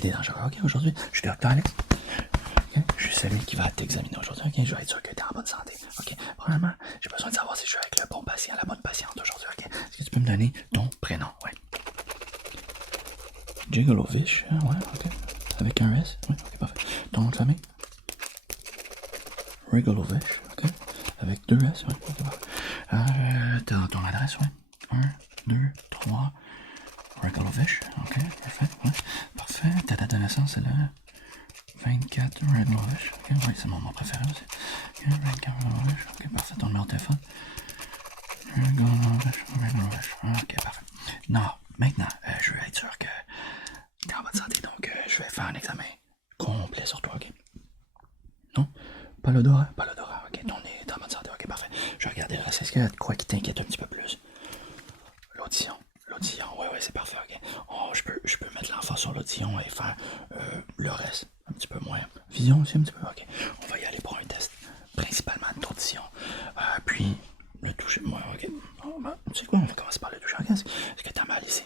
trouver des dangereux. Ok, aujourd'hui, je suis docteur Alex. Okay? Je suis celui qui va t'examiner aujourd'hui. Ok, je vais être sûr que tu es en bonne santé. Ok, premièrement, j'ai besoin de savoir si je suis avec le bon patient, la bonne patiente aujourd'hui. Ok, est-ce que tu peux me donner ton prénom? Ouais. Jiggleovish, ouais, ok. Avec un S, ouais, ok, parfait. Ton nom de famille? Riggleovish, ok. Avec deux S, ouais, ok, parfait. Ton adresse, ouais. 1, 2, 3. Riggleovish, ok, parfait, ouais. Parfait. Ta date de naissance, c'est le 24 Riggleovish, ok, oui, c'est mon nom préféré aussi. Ok, 24 Riggleovish, ok, parfait. Ton numéro de téléphone? Riggleovish, ok, parfait. Non, maintenant, je vais être sûr que t'es en bonne santé, donc je vais faire un examen complet sur toi, ok? Non? Pas l'odorat, ok, ton nez est en bonne santé, ok, parfait. Je vais regarder le reste. Est-ce qu'il y a de quoi qui t'inquiète un petit peu plus? L'audition, ouais, c'est parfait, ok. Oh, je peux mettre l'emphase sur l'audition et faire le reste un petit peu moins. Vision aussi un petit peu, ok. On va y aller pour un test, principalement d'audition. Puis, le toucher, ouais, ok. Oh, ben, tu sais quoi, on va commencer par le toucher, ok? Est-ce que t'as mal ici?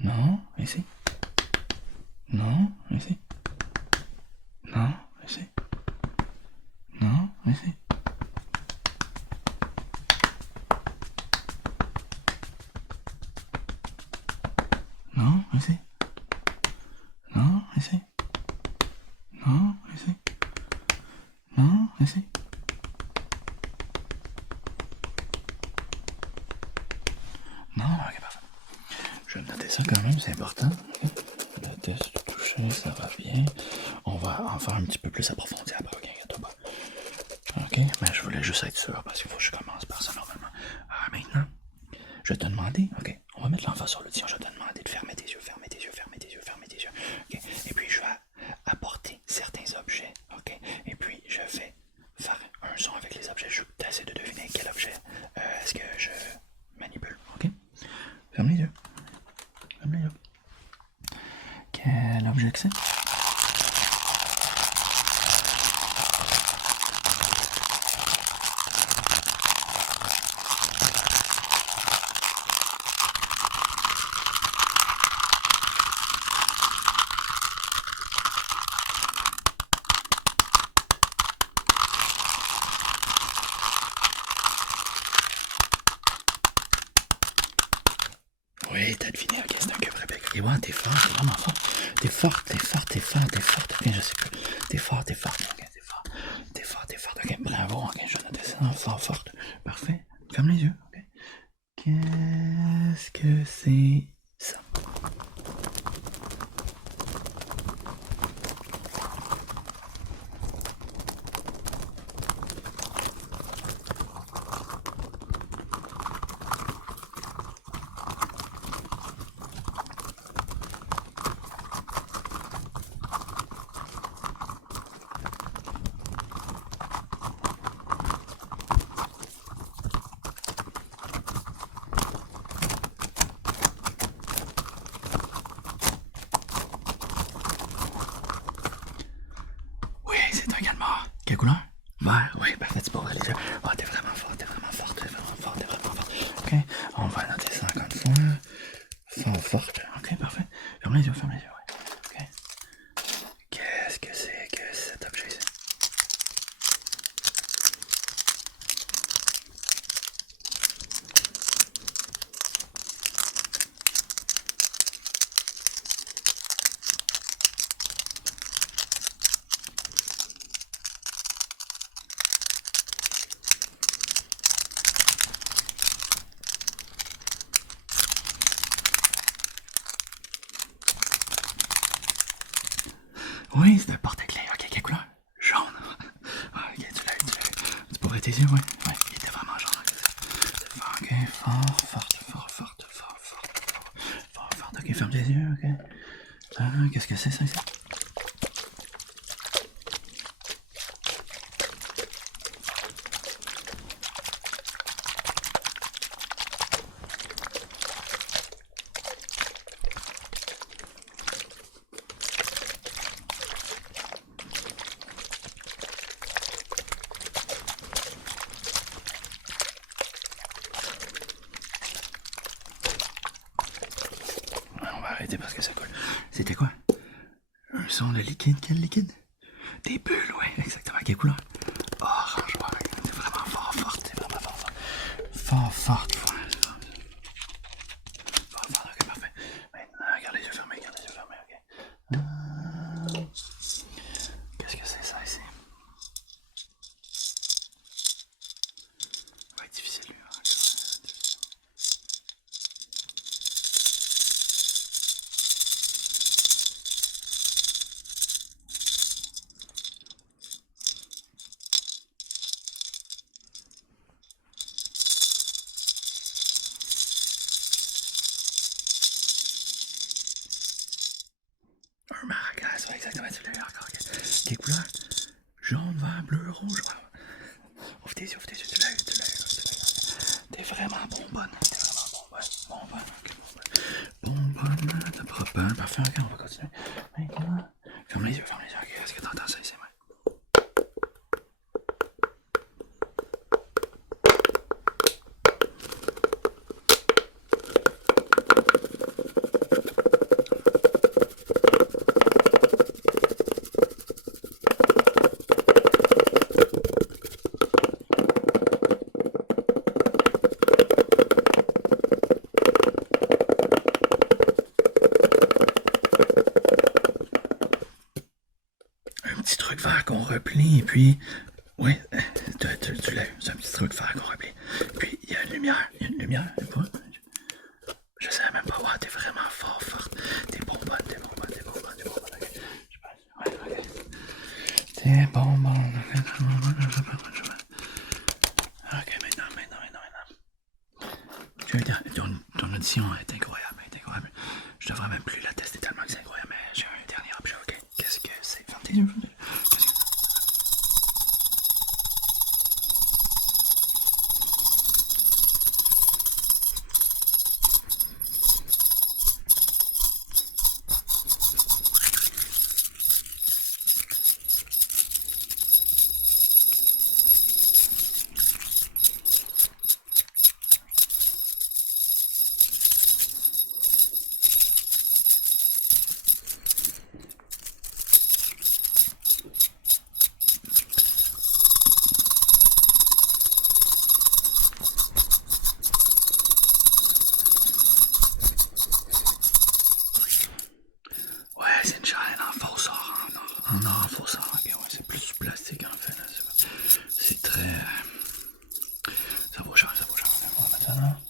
Non, ici? Non, ici? Non, ici? Non, ici? Non, ici? Non, ici? Non, ici? Non, ici? Non, ok, parfait. Je vais noter ça quand même, c'est important. Okay. Le test du toucher, ça va bien. On va en faire un petit peu plus approfondi après, ok, inquiète-toi pas. Ok, mais je voulais juste être sûr parce qu'il faut que je commence par ça normalement. Maintenant, je vais te demander, ok, on va mettre l'emphase sur l'audition, je vais te demander de fermer tes yeux, fermer tes yeux, fermer tes yeux, fermer tes yeux. Ok, et puis je vais apporter certains objets, ok, et puis je vais faire un son avec les objets. Je vais essayer de deviner quel objet est-ce que je manipule, ok? Ferme les yeux. Ferme les yeux. Quel objet que c'est? Oui, t'as deviné, ok, c'est un cube Rubik. Et ouais, t'es fort, t'es vraiment fort. T'es fort, t'es fort, t'es fort, t'es fort. Ok, je sais plus. T'es fort, ok, t'es fort. T'es fort, t'es fort, ok, bravo, ok, je vais noter ça, fort, forte. Parfait. Ferme les yeux, ok. Qu'est-ce que c'est ça? Oui, c'est un calmar. Quelle couleur? Vert, oui, parfait, tu peux ouvrir les yeux. Oh, t'es vraiment fort, t'es vraiment fort, t'es vraiment fort, t'es vraiment fort. Ok, on va noter ça encore une fois. Fort, forte, ok, parfait. Ferme les yeux, ouais. Ok. Qu'est-ce que c'est que cet objet-ci? Oui, c'est un porte-clés. Ok, quelle couleur? Jaune. Ah, ok, tu l'as eu. Tu peux ouvrir tes yeux, ouais. Ouais, il était vraiment jaune. Ok, fort. Ok, ferme tes yeux, ok. Qu'est-ce que c'est ça ici? Ouais, on va arrêter parce que ça coule. C'était quoi? un son de liquide. Quel liquide? Des bulles, ouais, exactement. Quelle couleur? Orange, ouais. T'es vraiment fort forte, t'es vraiment fort forte. Fort forte, fort forte, ok, parfait. Maintenant, regarde les yeux fermés, ok. Qu'est-ce que c'est ça ici? Ça va être difficile, lui. Un maracas, ouais, exactement, tu l'as eu encore. Quelle couleur? Jaune, vert, bleu, rouge. Ouvre tes yeux, tu l'as eu. T'es vraiment bonbonne, bonbonne de propane. Parfait, ok, on va continuer. Maintenant, ferme les yeux, ok, est-ce que t'entends ça ici, ouais? Un petit truc vert qu'on replie, et puis, oui, tu l'as eu, c'est un petit truc vert qu'on replie. Puis, il y a une lumière, je sais même pas, t'es vraiment forte. T'es bonbonne, ok. Je pense, ouais, ok. T'es bonbonne, ok, maintenant. Ton audition est incroyable. Je devrais même plus la tester tellement que c'est incroyable, mais j'ai un dernier objet, ok. Qu'est-ce que c'est? Ferme tes yeux. Ouais, c'est une chaîne en faux sort, en or, en faux sort. Ok, ouais, c'est plus du plastique en fait. C'est très. Ça vaut cher. Maintenant,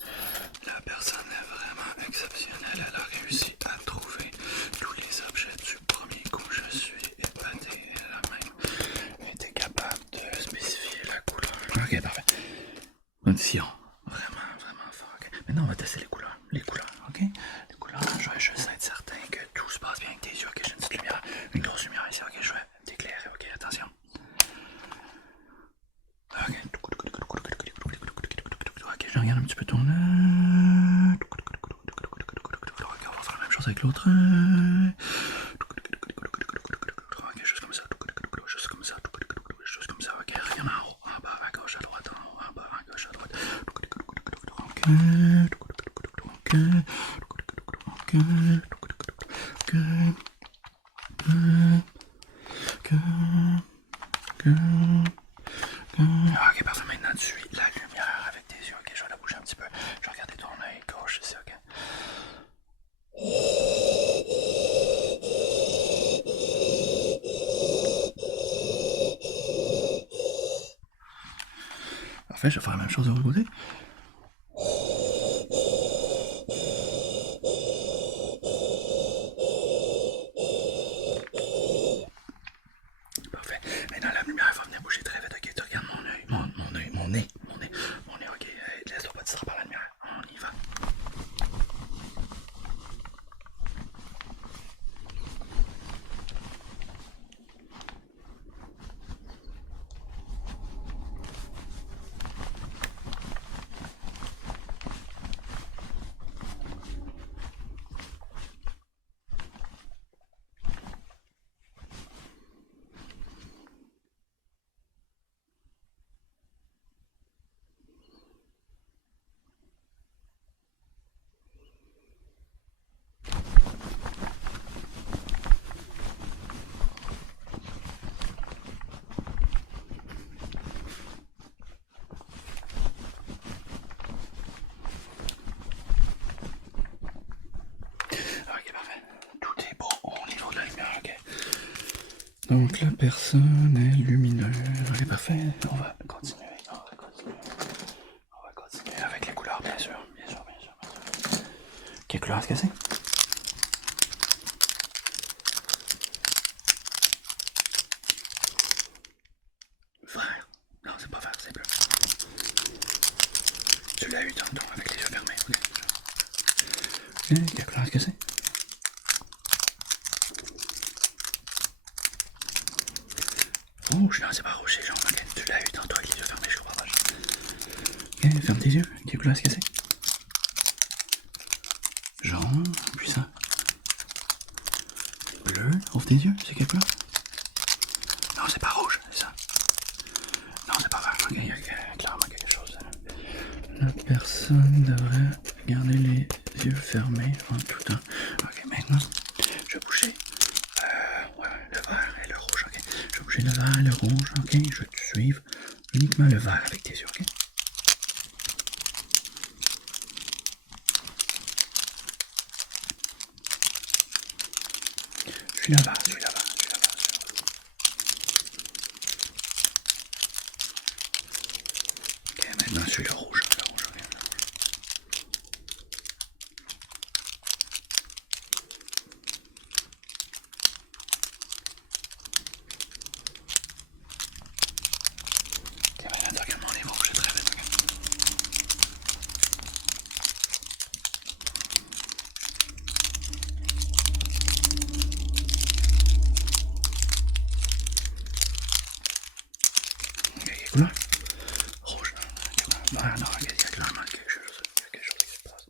la personne est vraiment exceptionnelle. Elle a réussi à trouver tous les objets du premier coup. Je suis épaté. Elle a même été capable de spécifier la couleur. Ok, parfait. Audition. Vraiment fort. Okay. Maintenant, on va tester les couleurs. Ok? Les couleurs, je vais juste être certain que tout se passe bien avec tes yeux. Ok, j'ai une petite lumière, une grosse lumière ici. Ok, je vais t'éclairer. Ok, attention. Ok. Ok, je regarde un petit peu ton œil. Ok, on va faire la même chose avec l'autre œil. Ok, juste comme ça. Ok, regarde en haut, en bas, à gauche, à droite, en haut, en bas, à gauche, à droite. Ok, parfait. Maintenant, tu suis la lumière avec tes yeux. Ok, je vais la bouger un petit peu. Je vais regarder ton œil gauche ici, ok. Parfait, je vais faire la même chose de l'autre côté. Parfait. Maintenant, la lumière va venir bouger très vite. Ok, tu regardes mon œil, mon nez. Ok, laisse-toi pas distraire par la lumière. On y va. Donc la personne est lumineuse. Ok, parfait. On va continuer. On va continuer avec les couleurs, bien sûr. Bien sûr, bien sûr, bien sûr. Quelle couleur est-ce que c'est? Vert. Non, c'est pas vert, c'est bleu. Tu l'as eu tantôt avec les yeux fermés. Ok, quelle couleur est-ce que c'est? Rouge, non, c'est pas rouge, c'est jaune. Ok, tu l'as eu tantôt avec les yeux fermés, je comprends pas. Ok, ferme tes yeux. Quelle couleur est-ce que c'est? Jaune, puis ça. Bleu, ouvre tes yeux, c'est quelle couleur? Non, c'est pas rouge, c'est ça. Non, c'est pas vert. Ok, il y a clairement quelque chose. La personne devrait garder les yeux fermés en tout temps. Ok, maintenant, je vais bouger ouais, le vert et le rouge. Ok, je vais bouger le vert et le rouge. Ok, je vais te suivre uniquement le vert avec tes yeux. Ok. Je suis là-bas, je suis là-bas, je suis là-bas. Ok, maintenant je suis le rouge. Le rouge, ok. Ok, maintenant tu regardes mon livre rouge, c'est très vite. Ok, quelle couleur? Rouge. Ah non, il y a clairement quelque chose. Il y a quelque chose qui se passe.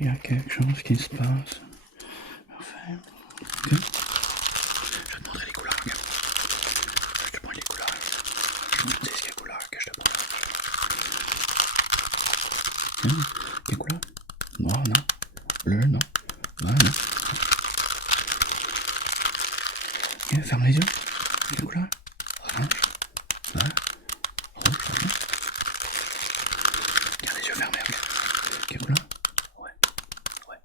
Il y a quelque chose qui se passe. Parfait. Ok. Je vais te montrer les couleurs. Okay. Je te pointe les couleurs. Je me dis quelle couleur que je te pointe. Quelle couleur? Noir, non. Bleu, non. Vert, non. Ok, ferme les yeux. Quelle couleur? Orange. Vert. Rouge. Okay. Garde les yeux fermés. Okay. Quelle couleur? Ouais. Ouais.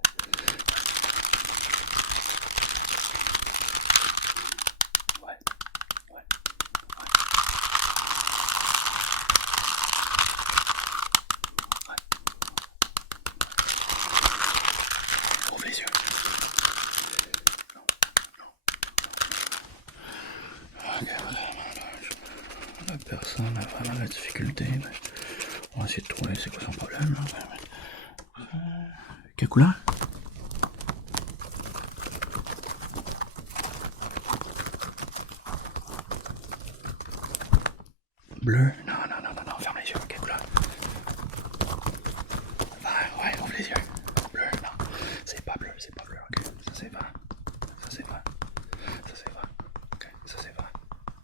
Ouais. Ouais. Ouvre les yeux. Ok, la personne a vraiment la difficulté. Mais on va essayer de trouver c'est quoi son problème. Quelle couleur? Bleu? Non, non, non, non, non, ferme les yeux. Quelle couleur? Vert, ouais, ouvre les yeux. Bleu, non. C'est pas bleu, c'est pas bleu, ok. Ça c'est vert. Ça c'est vert. Ça c'est vert. Ok, ça c'est vert.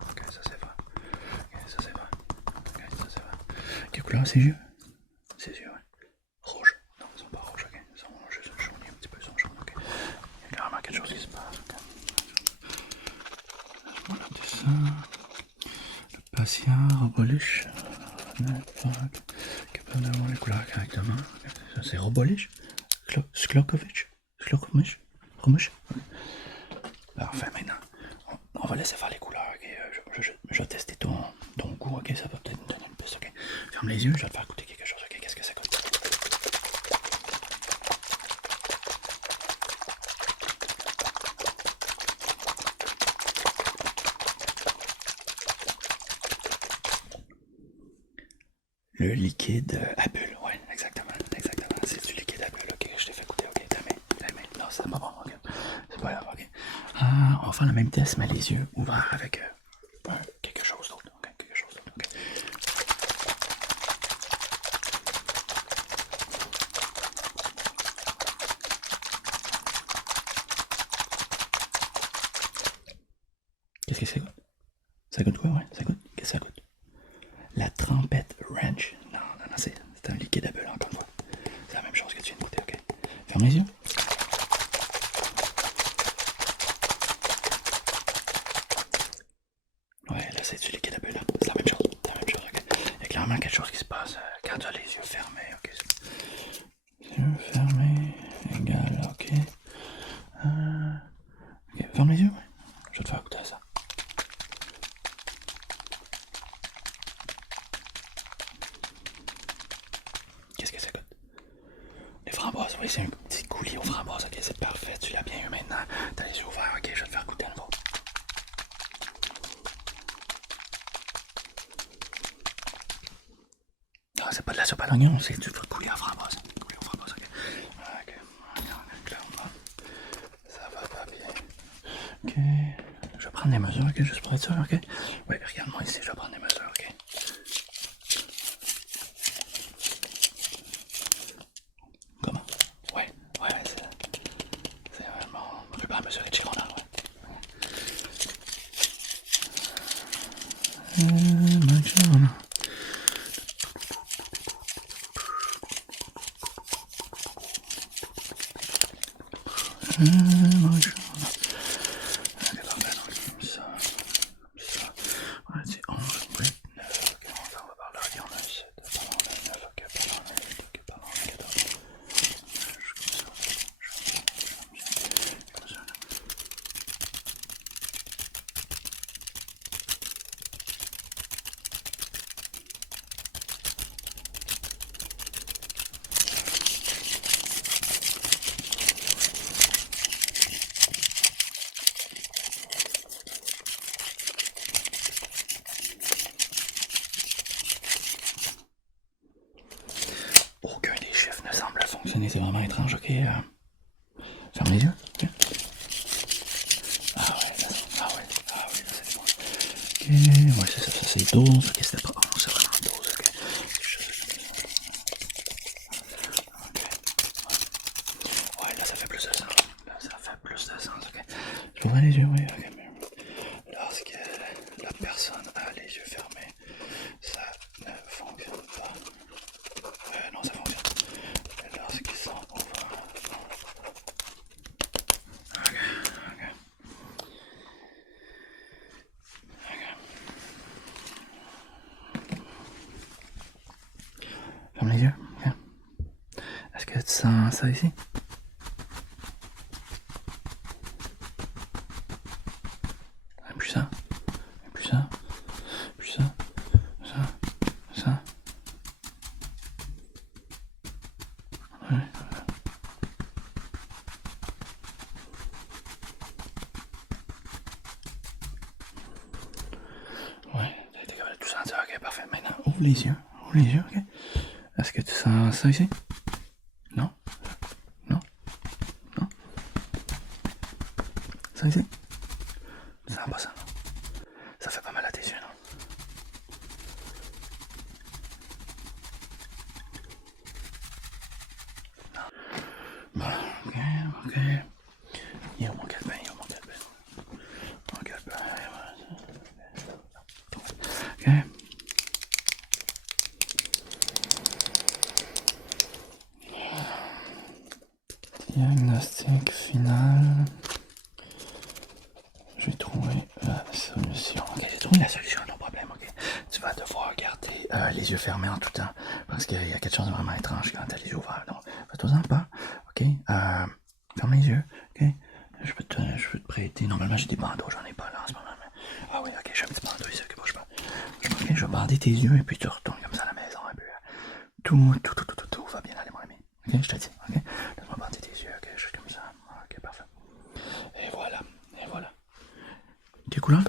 Ok, ça c'est vert. Ok, ça c'est vert. Ok, ça c'est vert. Quelle couleur ses yeux? Ses yeux, ouais. Rouge. Non, ils sont pas rouges, ok. Ils sont juste jaunis un petit peu, ils sont jaunes, ok. Il y a carrément quelque chose qui se passe, ok. Laisse-moi noter ça. Le patient Robolich. Capable d'avoir les couleurs correctement. Ça c'est Robolich. Sklokovic. Sklokovic. Romush. Parfait, maintenant. On va laisser faire les couleurs, ok. Je vais tester ton goût, ok. Ça va peut-être me donner une piste, ok. Ferme les yeux, je vais te faire goûter quelque chose, ok. Qu'est-ce que ça coûte? Le liquide à bulles, ouais, exactement, exactement. C'est du liquide à bulles, ok, je t'ai fait goûter, ok, ta main. Non, c'est pas bon, ok. C'est pas grave, ok. On va faire le même test, mais les yeux ouverts avec quelque chose d'autre, ok, quelque chose d'autre, ok. Qu'est-ce que c'est? Ça goûte quoi, ouais, ça goûte? Qu'est-ce que ça goûte? La Trompette Ranch. Non, non, non, c'est un liquide à bulles, encore une fois. C'est la même chose que tu viens de goûter, ok. Ferme les yeux. Ouais, là c'est du liquide à bulles, c'est la même chose, ok. Il y a clairement quelque chose qui se passe quand tu as les yeux fermés, ok. Yeux fermés, égal, ok. Ok, ferme les yeux, ouais. Je vais te faire goûter à ça. Qu'est-ce que ça coûte? Les framboises, oui, c'est un petit coulis aux framboises. Ok, c'est parfait. Tu l'as bien eu maintenant. T'as les yeux ouverts. Ok, je vais te faire goûter un nouveau. Non, c'est pas de la soupe à l'oignon, c'est du coulis aux framboises. Coulis aux framboises, ok. Ok, clairement. Ça va pas bien. Ok. Je vais prendre des mesures, ok, juste pour être sûr, ok. Oui, regarde-moi ici, je vais prendre des mesures, ok. Comment? Ouais, c'est vraiment ruban mesuré de chiffonnard, ouais. Buongiorno. Buongiorno. Ok, parfait, donc comme ça. Ouais, c'est 11, oui, 9, ok, on va par là, il y en a ici, pardon, 9, ok, pardon, 8, ok, pardon, 14. Comme ça. Aucun des chiffres ne semble fonctionner, c'est vraiment étrange, ok. Ferme les yeux, ok. Ah ouais, là c'est bon. Ok, ouais, c'est ça, c'est 12, ok, c'était pas 11, c'est vraiment 12, ok. Ouais, là ça fait plus de sens, là ça fait plus de sens, ok. Je peux ouvrir les yeux, oui, ok. Lorsque la personne a les yeux fermés, ça ne fonctionne pas. Non, ça fonctionne. Lorsqu'ils sont ouverts. Ok, ok. Ferme les yeux, ok. Est-ce que tu sens ça ici? Et puis ça, et puis ça, puis ça, ça. Ouais. Ouais, t'as été capable de tout sentir, ok, parfait. Maintenant, ouvre les yeux, ok. Est-ce que tu sens ça ici? Non? Non? Non? Ça ici? Tu sens pas ça, non? Ça fait pas mal à tes yeux, non? Bon, ok. Il est où mon calepin? Mon calepin, ok. Diagnostic final. J'ai trouvé la solution. Ok, j'ai trouvé la solution à ton problème, ok. Tu vas devoir garder les yeux fermés en tout temps. Parce qu'il y a quelque chose de vraiment étrange quand tu as les yeux ouverts. Donc, fais-toi-en pas, ok. Ferme les yeux, ok. Je peux te prêter. Normalement, j'ai des bandeaux, j'en ai pas là en ce moment. Mais... Ah oui, ok, j'ai un petit bandeau ici, ok, bouge pas. Ok, je vais bander tes yeux et puis tu retournes comme ça à la maison un peu. Tout va bien aller, mon ami. Ok, je te dis, ok. Laisse-moi bander tes yeux, ok, juste comme ça. Ok, parfait. Et voilà. Quelle couleur?